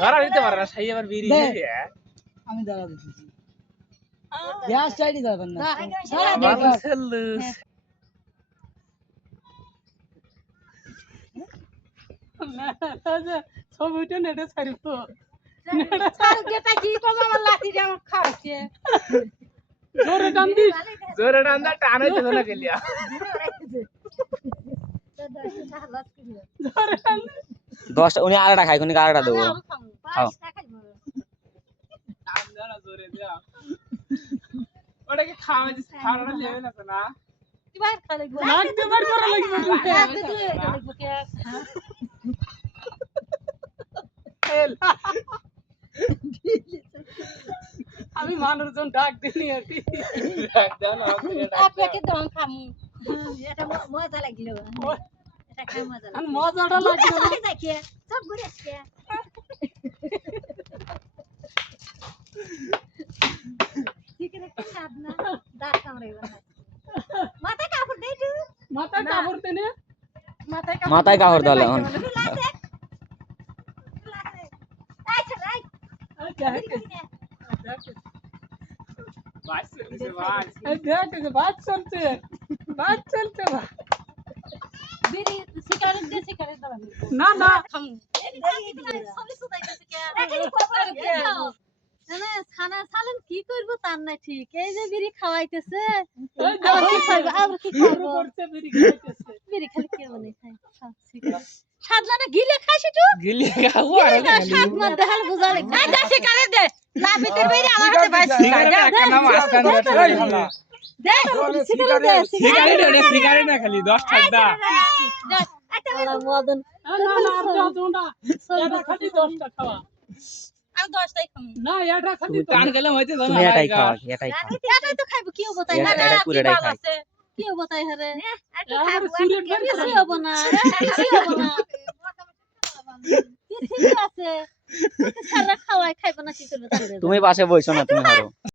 ধরা দিতে পারে না সাই আবার বিড়ি আমি ধরা দিতেছি গ্যাস চাইনি যাবেন না ভালো সেলুস ছবিটা নেটে ছাড়িব যেটা কি তোমার লাঠি দিয়ে আমার খাওয়াচ্ছে জোরে টান দিস জোরে ডান্ডা টানাইতে না গেলিয়া জোরে টান দিস 10টা উনি আরেকটা খাই কোনি আরেকটা দেবো টান্ডা জোরে যা ওটাকে খাওয়া দিস খাওয়াটা লেভেল আছে না কিবার খালি নাক দিয়ে বার করা লাগবে আমি মানুষজন ডাক দিনি আর কি ডাক দাও না এক প্যাকেট দাম খামু এটা মজা লাগিলো এটা খাই মজা আর মজাটা লাগলো লাগে দেখে সব ঘুরে আসছে ঠিক রেখে স্বাদ না দাঁত কামড়াইবা মাথা কাপড় দেই তুই মাথায় কাপড় দেনে মাথায় কাপড় দাও এখন বাস চলছে বাস বাদ চলছে বিড়ি সিগারেট দে সিগারেট দাও না না খানা সালেন কি করবো তার না ঠিক এই যে বিড়ি খাওয়াইতেছে এই আবার কি খাইবো আবার কি খাবো করতে বিড়ি খাইতেছে বিড়ি খালি কে বলে খাই সাদলা না গিলে খাইছি তুই গিলি খাও আর সাত মাস দেখাল বুঝালে এই দে সিগারেট দে না ভিতর বেরি আমার হাতে বাইছি সিগারেট একটা নাম আসকান এই হালা দে সিগারেট দে সিগারেট না খালি 10 টাকা দা একটা মদন না না আর দাও না এটা খালি 10টা খাওয়া আর 10টাই খাম না এটা খালি টান গেলাম হইতে দাও তুমি এটাই খাও এটাই খাও এটাই তো খাইবো কি হবো তাই না এটা পুরোটাই খাই কি হবো তাই হরে একটু আমার খাবো সিগারেট বের কিছু করো। হবো না কিছু হবো না ঠিক আছে সারা খাওয়াই খাইবো না কি করবো তাহলে তুমি পাশে বইছো না তুমি হারো